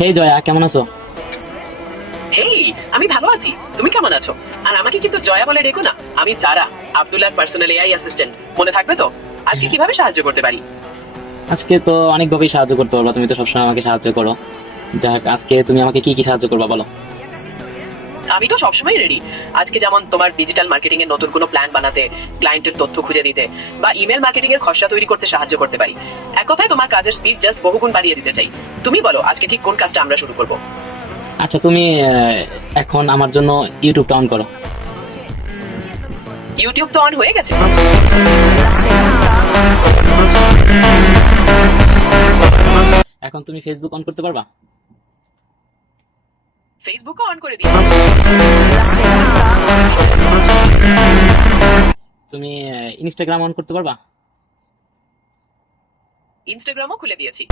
হেই জয়া, কেমন আছো? হেই, আমি ভালো আছি। তুমি কেমন আছো? আর আমাকে কিন্তু জয়া বলে ডেকো না। আমি যারা, আব্দুল্লাহর পার্সোনাল এআই অ্যাসিস্ট্যান্ট। মনে থাকবে তো? আজকে হ্যাঁ, কিভাবে সাহায্য করতে পারি? আজকে তো অনেকভাবেই সাহায্য করতে পারবা, তুমি তো সবসময় আমাকে সাহায্য করো। যাক, আজকে তুমি আমাকে কি কি সাহায্য করবা বলো। আমি তো সবসময় রেডি। আজকে যেমন তোমার ডিজিটাল মার্কেটিং এর নতুন কোনো প্ল্যান বানাতে, ক্লায়েন্টের তথ্য খুঁজে দিতে, বা ইমেল মার্কেটিং এর খসড়া তৈরি করতে সাহায্য করতে পারি। এক কথায় তোমার কাজের স্পিড জাস্ট বহুগুণ বাড়িয়ে দিতে চাই। তুমি বলো আজকে ঠিক কোন কাজটা আমরা শুরু করব? আচ্ছা, তুমি এখন আমার জন্য ইউটিউবটা অন করো। ইউটিউব তো অন হয়ে গেছে। এখন তুমি ফেসবুক অন করতে পারবা? ফেসবুকও অন করে দিই। তুমি ইনস্টাগ্রাম অন করতে পারবা? ইনস্টাগ্রামও খুলে দিয়েছি।